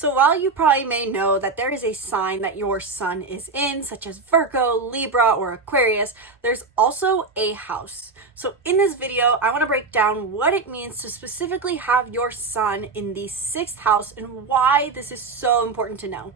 So while you probably may know that there is a sign that your sun is in, such as Virgo, Libra, or Aquarius, there's also a house. So in this video, I want to break down what it means to specifically have your sun in the 6th house and why this is so important to know.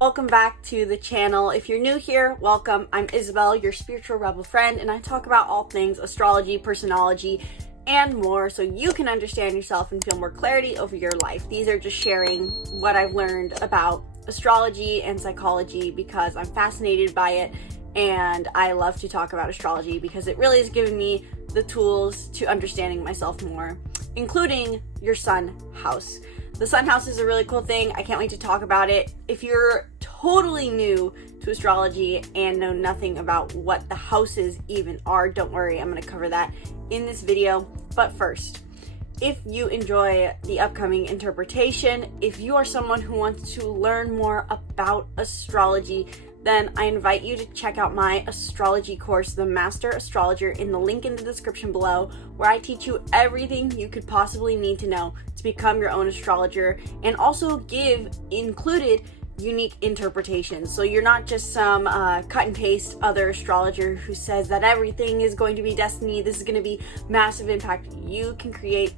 Welcome back to the channel. If you're new here, welcome. I'm Isabelle, your spiritual rebel friend, and I talk about all things astrology, personology, and more so you can understand yourself and feel more clarity over your life. These are just sharing what I've learned about astrology and psychology because I'm fascinated by it, and I love to talk about astrology because it really is giving me the tools to understanding myself more, including your sun house. The sun house is a really cool thing. I can't wait to talk about it. If you're totally new to astrology and know nothing about what the houses even are, don't worry, I'm going to cover that in this video. But first, if you enjoy the upcoming interpretation, if you are someone who wants to learn more about astrology, then I invite you to check out my astrology course, The Master Astrologer, in the link in the description below, where I teach you everything you could possibly need to know to become your own astrologer and also give included unique interpretations. So you're not just some cut and paste other astrologer who says that everything is going to be destiny, this is going to be massive impact. You can create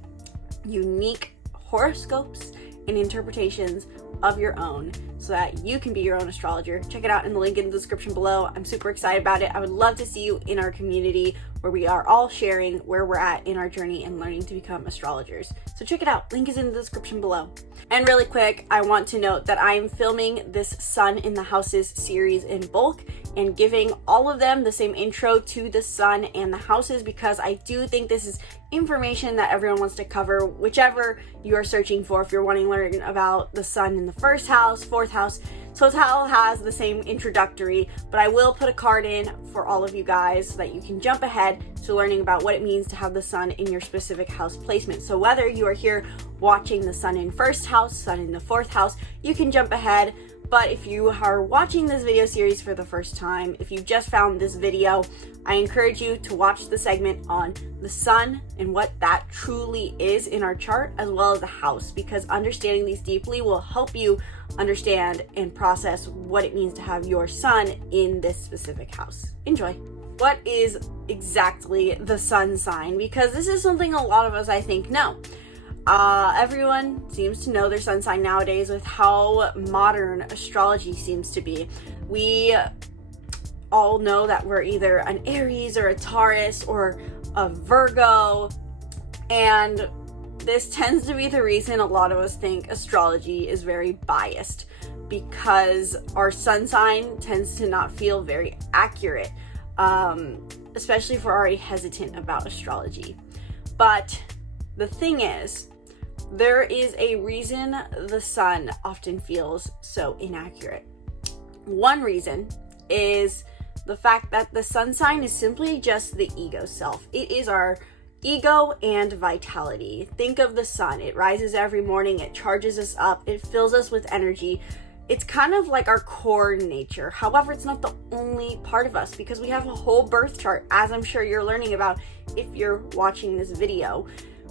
unique horoscopes and interpretations of your own so that you can be your own astrologer. Check it out in the link in the description below. I'm super excited about it. I would love to see you in our community where we are all sharing where we're at in our journey and learning to become astrologers. So check it out. Link is in the description below. And really quick, I want to note that I am filming this Sun in the Houses series in bulk and giving all of them the same intro to the sun and the houses because I do think this is information that everyone wants to cover, whichever you are searching for. If you're wanting to learn about the sun in the 1st house, 4th house, Total has the same introductory, but I will put a card in for all of you guys so that you can jump ahead to learning about what it means to have the sun in your specific house placement. So whether you are here watching the sun in 1st house, sun in the 4th house, you can jump ahead. But if you are watching this video series for the first time, if you just found this video, I encourage you to watch the segment on the sun and what that truly is in our chart, as well as the house, because understanding these deeply will help you understand and process what it means to have your sun in this specific house. Enjoy. What is exactly the sun sign? Because this is something a lot of us, I think, know. Everyone seems to know their sun sign nowadays with how modern astrology seems to be. We all know that we're either an Aries or a Taurus or a Virgo, and this tends to be the reason a lot of us think astrology is very biased, because our sun sign tends to not feel very accurate, especially if we're already hesitant about astrology. But the thing is, there is a reason the sun often feels so inaccurate. One reason is the fact that the sun sign is simply just the ego self. It is our ego and vitality. Think of the sun. It rises every morning, it charges us up, it fills us with energy. It's kind of like our core nature. However, it's not the only part of us because we have a whole birth chart, as I'm sure you're learning about if you're watching this video.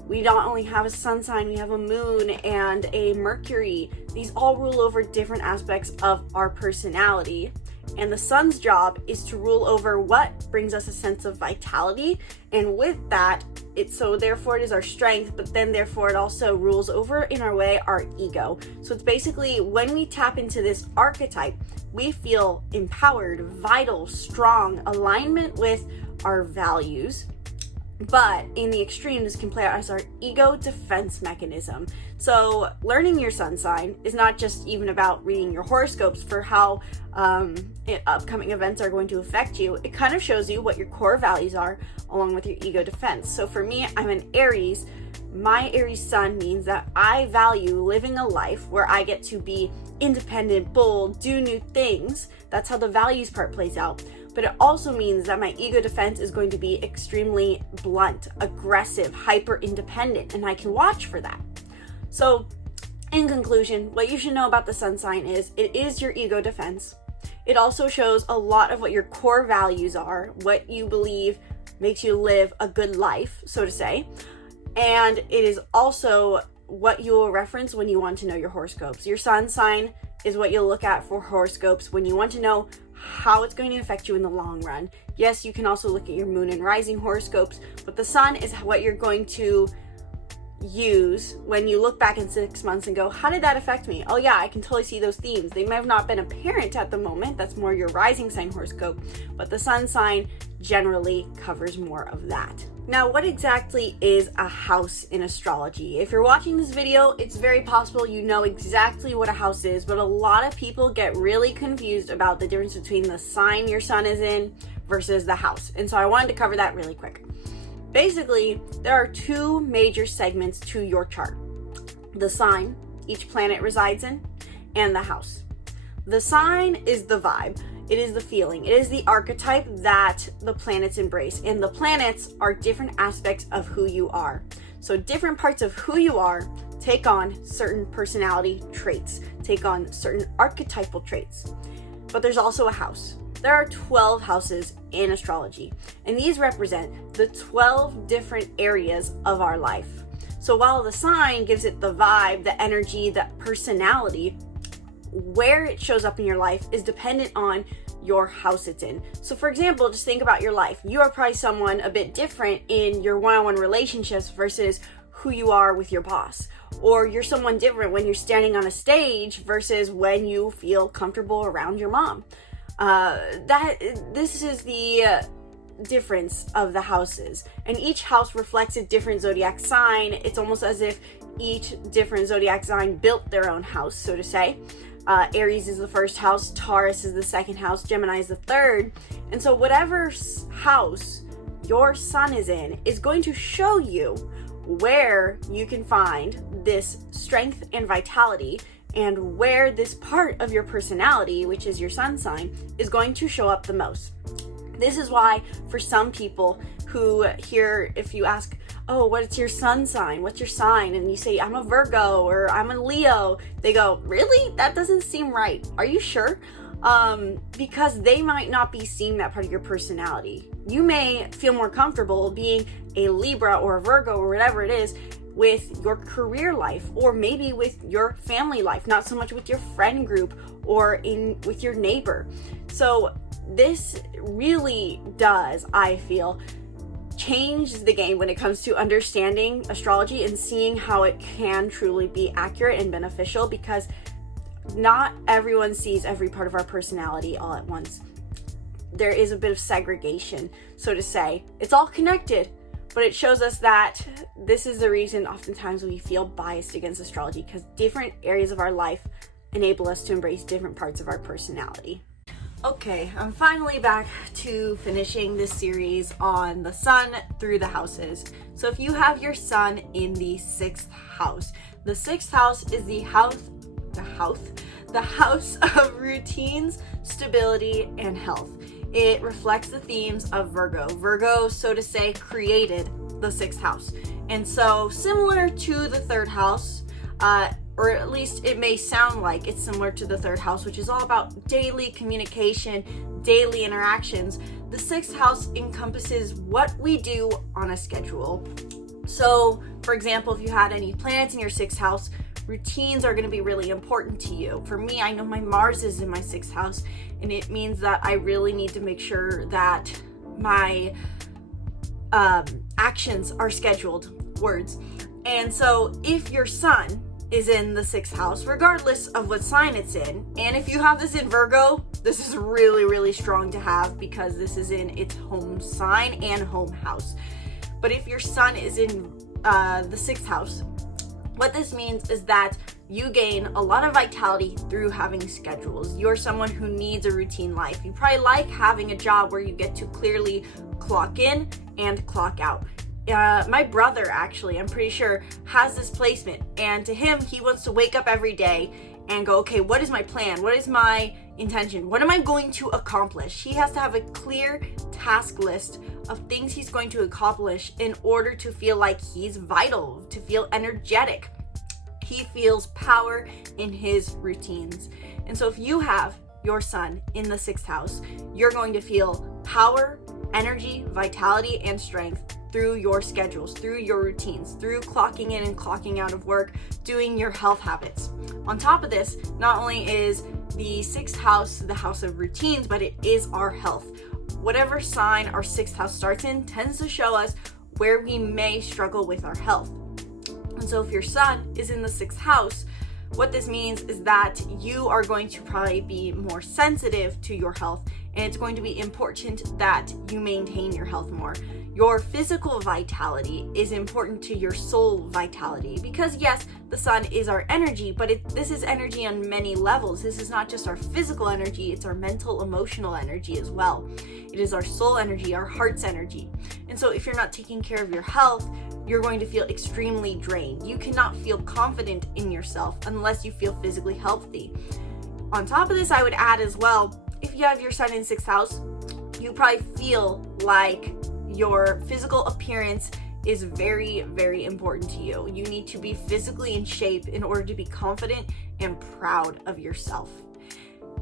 We not only have a sun sign, we have a moon and a Mercury. These all rule over different aspects of our personality. And the sun's job is to rule over what brings us a sense of vitality. And with that, therefore it is our strength, but then therefore it also rules over in our way our ego. So it's basically when we tap into this archetype, we feel empowered, vital, strong, alignment with our values. But in the extreme, this can play out as our ego defense mechanism. So learning your sun sign is not just even about reading your horoscopes for how upcoming events are going to affect you. It kind of shows you what your core values are along with your ego defense. So for me, I'm an Aries. My Aries sun means that I value living a life where I get to be independent, bold, do new things. That's how the values part plays out. But it also means that my ego defense is going to be extremely blunt, aggressive, hyper independent, and I can watch for that. So in conclusion, what you should know about the sun sign is it is your ego defense. It also shows a lot of what your core values are, what you believe makes you live a good life, so to say. And it is also what you will reference when you want to know your horoscopes. Your sun sign is what you'll look at for horoscopes when you want to know how it's going to affect you in the long run. Yes, you can also look at your moon and rising horoscopes, but the sun is what you're going to use when you look back in 6 months and go, how did that affect me? Oh yeah, I can totally see those themes. They may have not been apparent at the moment. That's more your rising sign horoscope, but the sun sign generally covers more of that. Now, what exactly is a house in astrology? If you're watching this video, it's very possible you know exactly what a house is, but a lot of people get really confused about the difference between the sign your sun is in versus the house. And so I wanted to cover that really quick. Basically, there are two major segments to your chart: the sign each planet resides in, and the house. The sign is the vibe. It is the feeling. It is the archetype that the planets embrace. And the planets are different aspects of who you are. So different parts of who you are take on certain personality traits, take on certain archetypal traits. But there's also a house. There are 12 houses in astrology, and these represent the 12 different areas of our life. So while the sign gives it the vibe, the energy, the personality, where it shows up in your life is dependent on your house it's in. So for example, just think about your life. You are probably someone a bit different in your one-on-one relationships versus who you are with your boss. Or you're someone different when you're standing on a stage versus when you feel comfortable around your mom. This is the difference of the houses, and each house reflects a different zodiac sign. It's almost as if each different zodiac sign built their own house, so to say. Aries is the first house, Taurus is the second house, Gemini is the third. And so whatever house your sun is in is going to show you where you can find this strength and vitality, and where this part of your personality, which is your sun sign, is going to show up the most. This is why for some people who hear, if you ask, oh, what's your sun sign? What's your sign? And you say, I'm a Virgo or I'm a Leo. They go, really? That doesn't seem right. Are you sure? Because they might not be seeing that part of your personality. You may feel more comfortable being a Libra or a Virgo or whatever it is with your career life, or maybe with your family life, not so much with your friend group or with your neighbor. So this really does, I feel, change the game when it comes to understanding astrology and seeing how it can truly be accurate and beneficial, because not everyone sees every part of our personality all at once. There is a bit of segregation, so to say. It's all connected, but it shows us that this is the reason oftentimes we feel biased against astrology, because different areas of our life enable us to embrace different parts of our personality. Okay, I'm finally back to finishing this series on the sun through the houses. So if you have your sun in the 6th house, the 6th house is the house of routines, stability, and health. It reflects the themes of Virgo. Virgo, so to say, created the 6th house. And so similar to the 3rd house, or at least it may sound like it's similar to the 3rd house, which is all about daily communication, daily interactions, the 6th house encompasses what we do on a schedule. So, for example, if you had any planets in your 6th house, routines are going to be really important to you. For me, I know my Mars is in my 6th house, and it means that I really need to make sure that my actions are scheduled words. And so if your sun is in the 6th house, regardless of what sign it's in, and if you have this in Virgo, this is really, really strong to have because this is in its home sign and home house. But if your sun is in the 6th house, what this means is that you gain a lot of vitality through having schedules. You're someone who needs a routine life. You probably like having a job where you get to clearly clock in and clock out. My brother, actually, I'm pretty sure, has this placement, and to him, he wants to wake up every day and go, okay, what is my plan? What is my intention? What am I going to accomplish? He has to have a clear task list of things he's going to accomplish in order to feel like he's vital, to feel energetic. He feels power in his routines. And so if you have your sun in the 6th house, you're going to feel power, energy, vitality, and strength through your schedules, through your routines, through clocking in and clocking out of work, doing your health habits. On top of this, not only is the sixth house the house of routines, but it is our health. Whatever sign our sixth house starts in tends to show us where we may struggle with our health. And so if your sun is in the sixth house, what this means is that you are going to probably be more sensitive to your health, and it's going to be important that you maintain your health more. Your physical vitality is important to your soul vitality, because yes, the sun is our energy, but this is energy on many levels. This is not just our physical energy, it's our mental, emotional energy as well. It is our soul energy, our heart's energy. And so if you're not taking care of your health, you're going to feel extremely drained. You cannot feel confident in yourself unless you feel physically healthy. On top of this, I would add as well, if you have your sun in sixth house, you probably feel like your physical appearance is very, very important to you. You need to be physically in shape in order to be confident and proud of yourself.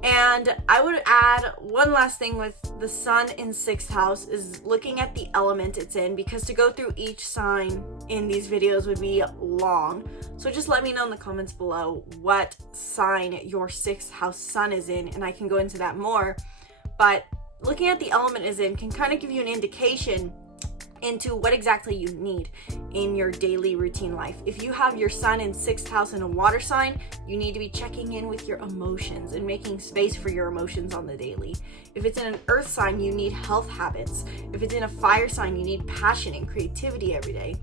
And I would add one last thing with the sun in sixth house is looking at the element it's in, because to go through each sign in these videos would be long. So just let me know in the comments below what sign your sixth house sun is in, and I can go into that more. But looking at the element is in can kind of give you an indication into what exactly you need in your daily routine life. If you have your sun in sixth house in a water sign, you need to be checking in with your emotions and making space for your emotions on the daily. If it's in an earth sign, you need health habits. If it's in a fire sign, you need passion and creativity every day.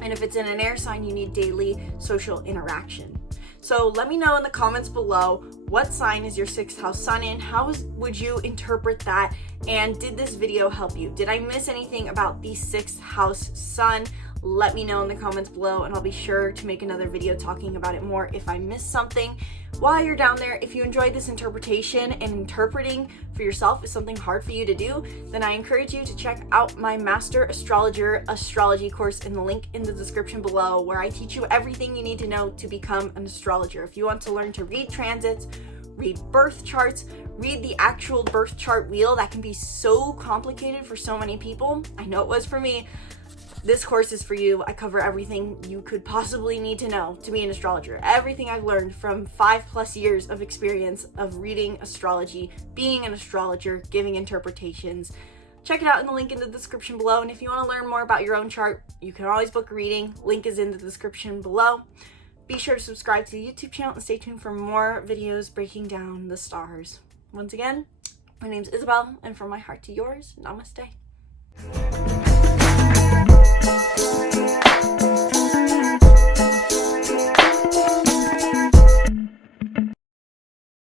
And if it's in an air sign, you need daily social interaction. So let me know in the comments below, what sign is your sixth house sun in? How would you interpret that? And did this video help you? Did I miss anything about the sixth house sun? Let me know in the comments below, and I'll be sure to make another video talking about it more if I missed something. While you're down there, if you enjoyed this interpretation and interpreting for yourself is something hard for you to do, then I encourage you to check out my Master Astrologer Astrology Course in the link in the description below, where I teach you everything you need to know to become an astrologer. If you want to learn to read transits, read birth charts, read the actual birth chart wheel that can be so complicated for so many people, I know it was for me, this course is for you. I cover everything you could possibly need to know to be an astrologer. Everything I've learned from 5+ years of experience of reading astrology, being an astrologer, giving interpretations. Check it out in the link in the description below. And if you want to learn more about your own chart, you can always book a reading. Link is in the description below. Be sure to subscribe to the YouTube channel and stay tuned for more videos breaking down the stars. Once again, my name is Isabelle, and from my heart to yours, namaste.